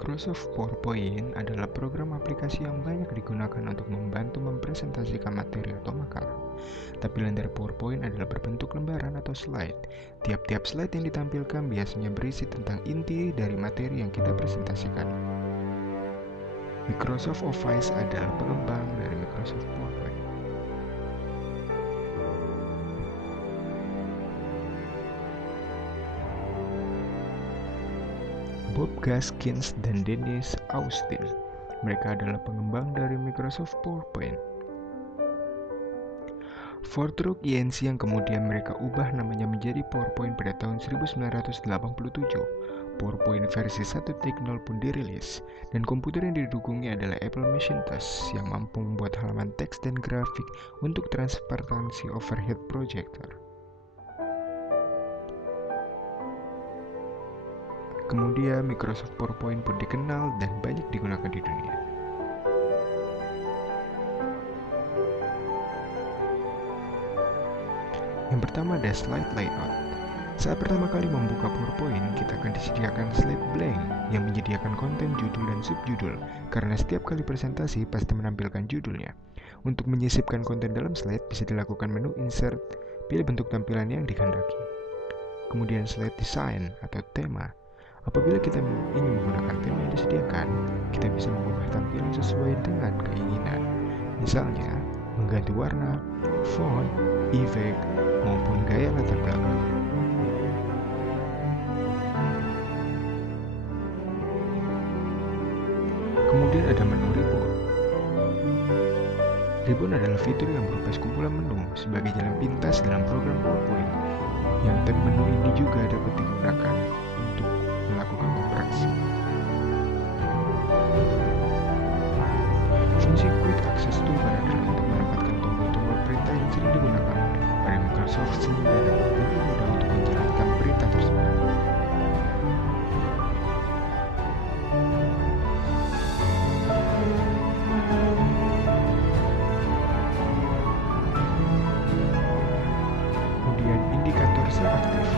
Microsoft PowerPoint adalah program aplikasi yang banyak digunakan untuk membantu mempresentasikan materi atau makalah. Tampilan dari PowerPoint adalah berbentuk lembaran atau slide. Tiap-tiap slide yang ditampilkan biasanya berisi tentang inti dari materi yang kita presentasikan. Microsoft Office adalah pengembang dari Microsoft PowerPoint. Bob Gaskins dan Dennis Austin. Mereka adalah pengembang dari Microsoft PowerPoint. Fortran Inc yang kemudian mereka ubah namanya menjadi PowerPoint pada tahun 1987. PowerPoint versi 1.0 pun dirilis, dan komputer yang didukungnya adalah Apple Macintosh yang mampu membuat halaman teks dan grafik untuk transparansi overhead projector. Kemudian Microsoft PowerPoint pun dikenal dan banyak digunakan di dunia. Yang pertama ada slide layout. Saat pertama kali membuka PowerPoint, kita akan disediakan slide blank yang menyediakan konten judul dan subjudul, karena setiap kali presentasi pasti menampilkan judulnya. Untuk menyisipkan konten dalam slide bisa dilakukan menu insert, pilih bentuk tampilan yang dikehendaki. Kemudian slide design atau tema. Apabila kita ingin menggunakan tema yang disediakan, kita bisa mengubah tampilan sesuai dengan keinginan. Misalnya, mengganti warna, font, efek, maupun gaya latar belakang. Kemudian ada menu ribbon. Ribbon adalah fitur yang berupa sekumpulan menu sebagai jalan pintas dalam program PowerPoint. Yang tab menu ini juga dapat digunakan untuk melakukan kompresi. Fungsi Quick Access Toolbar adalah untuk menempatkan tombol-tombol perintah yang sering digunakan pada Microsoft sehingga dapat lebih mudah untuk menjalankan perintah tersebut. Kemudian indikator sel aktif.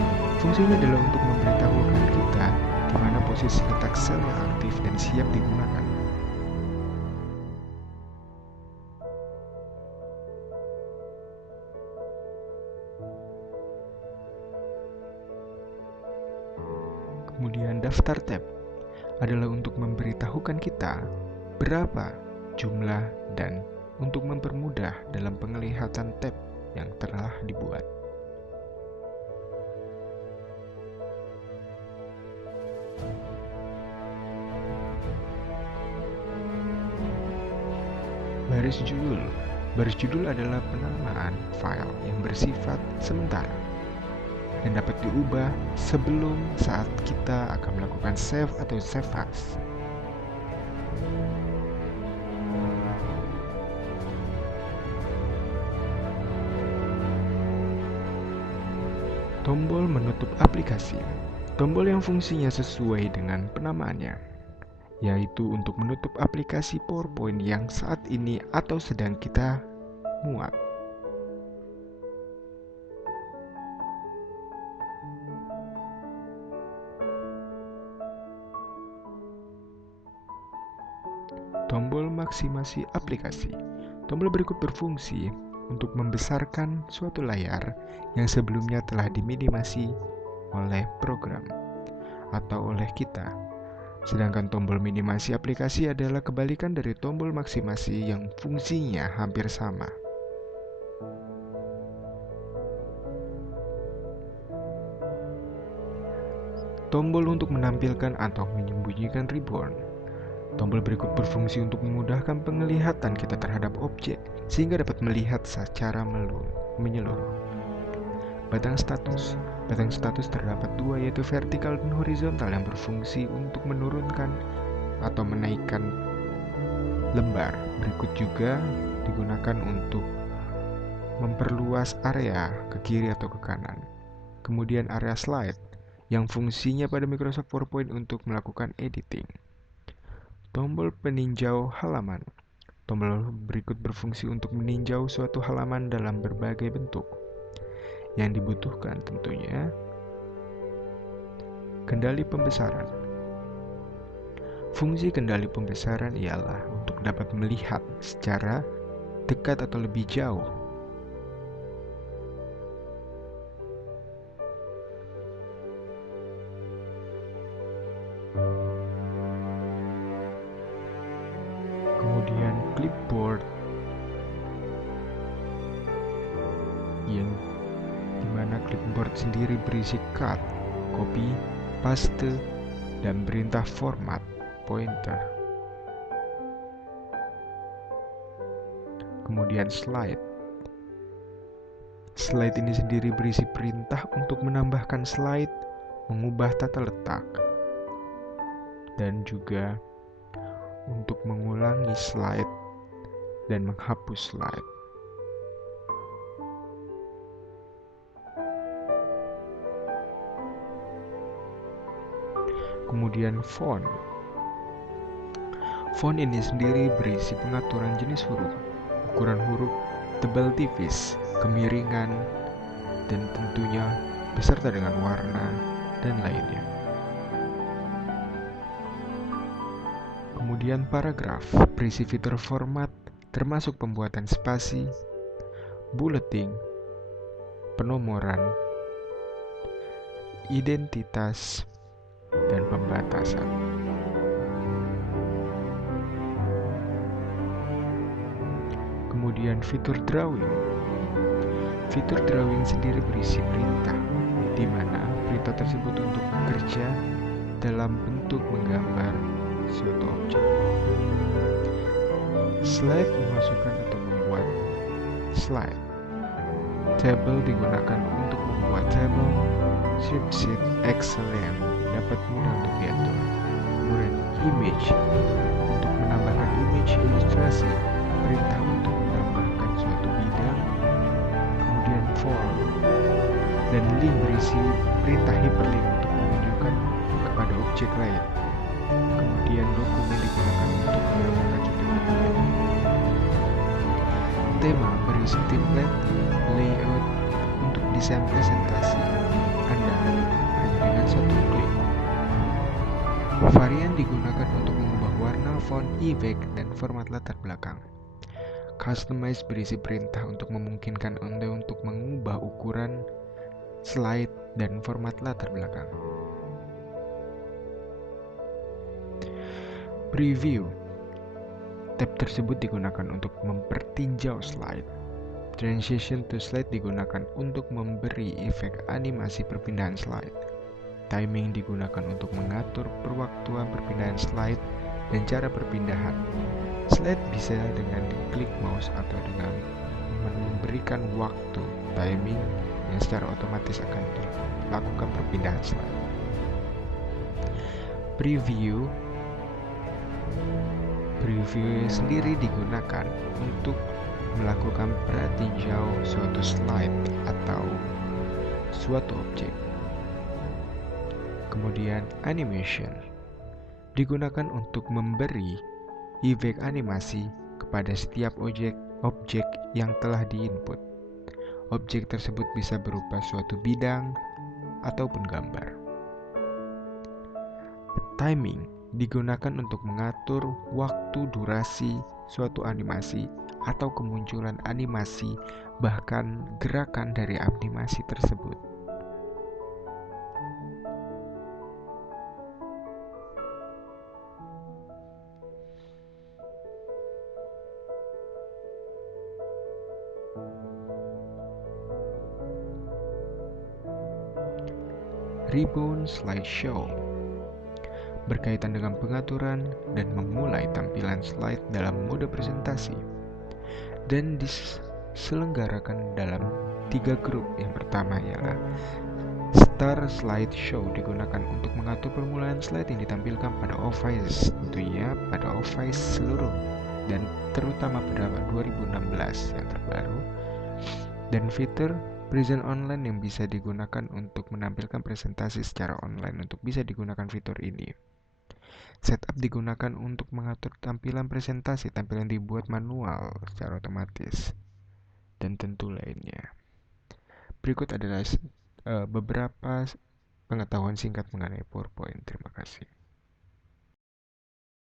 Fungsinya adalah untuk memberitahukan kita di mana posisi letak sel yang aktif dan siap digunakan. Kemudian daftar tab adalah untuk memberitahukan kita berapa jumlah dan untuk mempermudah dalam penglihatan tab yang telah dibuat. Baris judul. Baris judul adalah penamaan file yang bersifat sementara dan dapat diubah sebelum saat kita akan melakukan save atau save as. Tombol menutup aplikasi. Tombol yang fungsinya sesuai dengan penamaannya, yaitu untuk menutup aplikasi PowerPoint yang saat ini atau sedang kita muat. Tombol maksimasi aplikasi. Tombol berikut berfungsi untuk membesarkan suatu layar yang sebelumnya telah diminimasi oleh program atau oleh kita. Sedangkan tombol minimasi aplikasi adalah kebalikan dari tombol maksimasi yang fungsinya hampir sama. Tombol untuk menampilkan atau menyembunyikan ribbon. Tombol berikut berfungsi untuk memudahkan penglihatan kita terhadap objek sehingga dapat melihat secara menyeluruh. Batang status. Batang status terdapat dua, yaitu vertikal dan horizontal, yang berfungsi untuk menurunkan atau menaikkan lembar. Berikut juga digunakan untuk memperluas area ke kiri atau ke kanan. Kemudian area slide yang fungsinya pada Microsoft PowerPoint untuk melakukan editing. Tombol peninjau halaman. Tombol berikut berfungsi untuk meninjau suatu halaman dalam berbagai bentuk. Yang dibutuhkan tentunya kendali pembesaran. Fungsi kendali pembesaran ialah untuk dapat melihat secara dekat atau lebih jauh. Kemudian clipboard yang dimana clipboard sendiri berisi cut, copy, paste, dan perintah format, pointer. Kemudian slide. Slide ini sendiri berisi perintah untuk menambahkan slide, mengubah tata letak, dan juga untuk mengulangi slide dan menghapus slide. Kemudian font. Font ini sendiri berisi pengaturan jenis huruf, ukuran huruf, tebal tipis, kemiringan, dan tentunya beserta dengan warna dan lainnya. Kemudian paragraf berisi fitur format termasuk pembuatan spasi, bulleting, penomoran, identitas, dan pembatasan. Kemudian fitur drawing. Fitur drawing sendiri berisi perintah, di mana perintah tersebut untuk bekerja dalam bentuk menggambar suatu objek. Slide memasukkan atau membuat slide. Table digunakan untuk membuat table, spreadsheet, Excel yang dapat mudah untuk diatur. Kemudian image untuk menambahkan image ilustrasi, perintah untuk menambahkan suatu bidang. Kemudian form dan link berisi perintah hyperlink untuk menunjukkan kepada objek lain. Kemudian dokumen digunakan untuk menambahkan suatu dokumen. Tema berisi template, layout untuk desain presentasi Anda hanya dengan satu klik. Varian digunakan untuk mengubah warna, font, efek, dan format latar belakang. Customize berisi perintah untuk memungkinkan Anda untuk mengubah ukuran, slide, dan format latar belakang. Preview. Tab tersebut digunakan untuk mempertinjau slide. Transition to slide digunakan untuk memberi efek animasi perpindahan slide. Timing digunakan untuk mengatur perwaktuan perpindahan slide dan cara perpindahan. Slide bisa dengan diklik mouse atau dengan memberikan waktu timing yang secara otomatis akan dilakukan perpindahan slide. Preview sendiri digunakan untuk melakukan pratinjau suatu slide atau suatu objek. Kemudian animation digunakan untuk memberi efek animasi kepada setiap objek yang telah diinput. Objek tersebut bisa berupa suatu bidang ataupun gambar. Timing digunakan untuk mengatur waktu durasi suatu animasi atau kemunculan animasi, bahkan gerakan dari animasi tersebut. Ribbon slideshow berkaitan dengan pengaturan dan memulai tampilan slide dalam mode presentasi dan diselenggarakan dalam 3 grup. Yang pertama ialah Start Slideshow digunakan untuk mengatur permulaan slide yang ditampilkan pada Office, tentunya pada Office seluruh dan terutama pada 2016 yang terbaru. Dan fitur Present Online yang bisa digunakan untuk menampilkan presentasi secara online. Untuk bisa digunakan fitur ini, Setup digunakan untuk mengatur tampilan presentasi, tampilan dibuat manual secara otomatis, dan tentu lainnya. Berikut adalah beberapa pengetahuan singkat mengenai PowerPoint. Terima kasih.